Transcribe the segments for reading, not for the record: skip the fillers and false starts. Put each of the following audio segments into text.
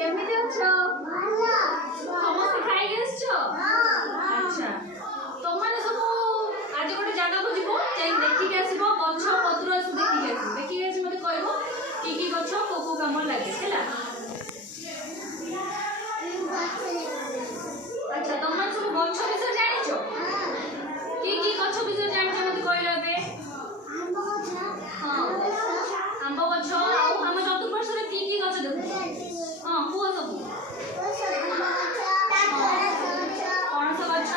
କେମିତି ଅଛ? ସମସ୍ତେ ଖାଇକି ଆସିଛ? ଆଚ୍ଛା ତମମାନେ ସବୁ ଆଜି ଗୋଟେ ଜାଗାକୁ ଯିବ ଯାଇ ଦେଖିକି ଆସିବ ଗଛ ପତ୍ର ସବୁ ଦେଖିକି ଆସି ମତେ କହିବ କି ଗଛ କୋଉ କାମ ଲାଗେ ହେଲା। ଆଚ୍ଛା ତମମାନେ ସବୁ ଗଛ ବିଷୟରେ ଜାଣିଛ? କି ଗଛ ବିଷୟରେ ଜାଣିଛ ମତେ କହିଲ ଏବେ? ହଁ ଆମ୍ବ ଗଛ ଆଉ ଆମ ଚତୁର୍ପାର୍ଶ୍ୱରେ କି ଗଛ ଦେଖୁଛ? ହଁ କୁହ ସବୁ। ପଣସ ଗଛ,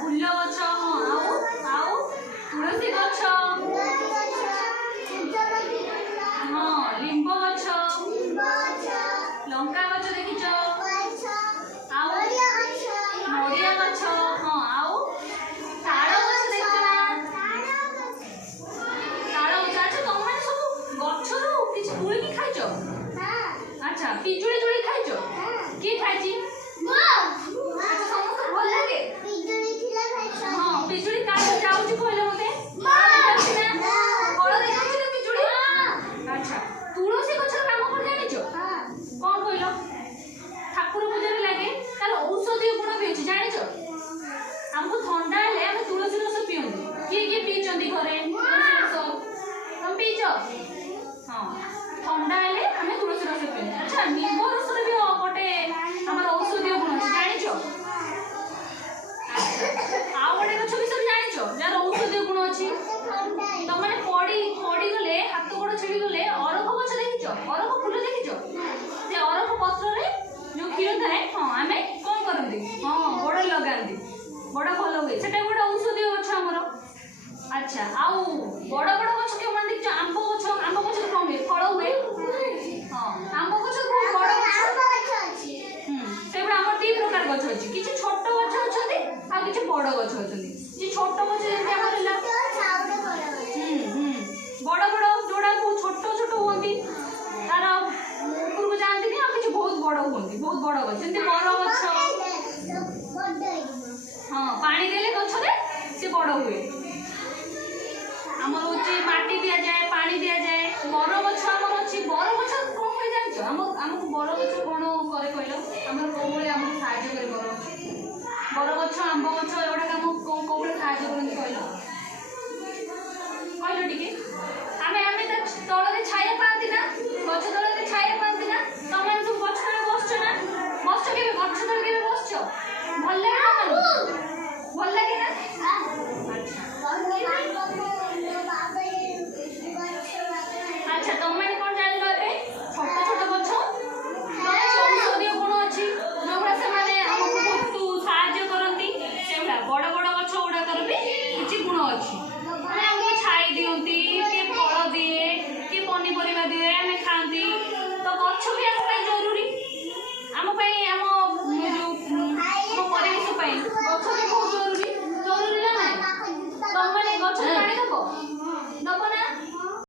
ଫୁଲ ଗଛ, ହଁ ଆଉ ତୁଳସୀ ଗଛ, ହଁ ଲିମ୍ବ ଗଛ, ଲଙ୍କା ଗଛ ଦେଖିଛ? ଆଉ ନଡ଼ିଆ ଗଛ, ହଁ ଆଉ ତାଳ ଗଛ ଦେଖିଛ ନା? ତାଳ ଗଛ। ଆଚ୍ଛା ତମମାନେ ସବୁ ଗଛରୁ କିଛି ତୋଳିକି ଖାଇଛ? ଆଚ୍ଛା ପିଜୁଳି ତୋଳି ଖାଇଛ? କିଏ ଖାଇଛି? ଆଚ୍ଛା ସମସ୍ତଙ୍କୁ ଭଲ ଲାଗେ? ହଁ ପିଜୁଳି କାହାକୁ ଯାଉଛି କହିଲ ମତେ? ଫଳ ଦେଖାଉଛି ନା ପିଜୁଳି? ଆଚ୍ଛା ତୁଳସୀ ଗଛର କାମ କଣ ଜାଣିଛ? କଣ କହିଲ? ଠାକୁର ପୂଜାରେ ଲାଗେ, ତାର ଔଷଧୀୟ ଗୁଣ ବି ଅଛି ଜାଣିଛ? ଆମକୁ ଥଣ୍ଡା ହେଲେ ଆମେ ତୁଳସୀ ରସ ପିଅନ୍ତି। କିଏ ପିଇଛନ୍ତି ଘରେ ତୁଳସୀ ରସ? ତମେ ପିଇଛ? ହଁ ଥଣ୍ଡା ହେଲେ ଆମେ ତୁଳସୀ ରସ ପିଅନ୍ତି। ଆଚ୍ଛା ନିମ୍ବ ରସରେ ବି ଗୋଟେ ଆମର ଔଷଧୀୟ ଗୁଣ ଅଛି ଜାଣିଛ? ଆଉ ଗୋଟେ ଗଛ ବିଷୟରେ ଜାଣିଛ ଯାହାର ଔଷଧୀୟ ଗୁଣ ଅଛି? ତମମାନେ ପଡ଼ିଗଲେ ହାତ ଗୋଡ଼ ଛିଡ଼ିଗଲେ ଅରଖ ଗଛ ଦେଖିଛ? ଅରଖ ଫୁଲ ଦେଖିଛ? ସେ ଅରଖ ପତ୍ରରେ ଯୋଉ କ୍ଷୀର ଥାଏ, ହଁ ଆମେ କଣ କରନ୍ତି? ହଁ ଗୋଡ଼ ଲଗାନ୍ତି, ଗୋଡ଼ ଭଲ ହୁଏ। ସେଟା ଗୋଟେ ଔଷଧୀୟ ଗଛ ଆମର। ଆଚ୍ଛା ଆଉ ବଡ଼ ବଡ଼ ଗଛ କେଉଁମାନେ ଦେଖିଛ? ଆମ୍ବ ଗଛରେ କଣ ହୁଏ? ଫଳ ହୁଏ। ହଁ ଆମ୍ବ ଗଛ ବଡ଼ ଗଛ। ସେଗୁଡ଼ା ଆମର ଦି ପ୍ରକାର ଗଛ ଅଛି, କିଛି ଛୋଟ ଗଛ ଅଛନ୍ତି ଆଉ କିଛି ବଡ଼ ଗଛ ଅଛନ୍ତି। ଯେ ଛୋଟ ଗଛ ଯେମିତି ଆମର ହେଲା ବଡ଼ ଯୋଉଟା ଛୋଟ ହୁଅନ୍ତି ତାର ଉପରକୁ ଯାଆନ୍ତିନି, ଆଉ କିଛି ବହୁତ ବଡ଼ ହୁଅନ୍ତି, ବହୁତ ବଡ଼ ଗଛ ଯେମିତି ବର ଗଛ। ହଁ ପାଣି ଦେଲେ ଗଛରେ ସେ ବଡ଼ ହୁଏ। ଆମର ହଉଛି ମାଟି ଦିଆଯାଏ, ପାଣି ଦିଆଯାଏ। ବର ଗଛ ଆମର ଅଛି। ବର ଗଛ କଣ ହୁଏ ଜାଣିଛ? ଆମକୁ ବର ଗଛ କଣ କରେ କହିଲ? ଆମର କୋଉଭଳି ଆମକୁ ସାହାଯ୍ୟ କରେ ବର ଗଛ ଆମ୍ବ ଗଛ ଏଗୁଡ଼ାକ ଆମକୁ କୋଉଭଳି ସାହାଯ୍ୟ କରନ୍ତି କହିଲ ଟିକେ? ଆମେ ତା ତଳରେ ଛାୟା ପାଆନ୍ତି ନା? ଗଛ ତଳେ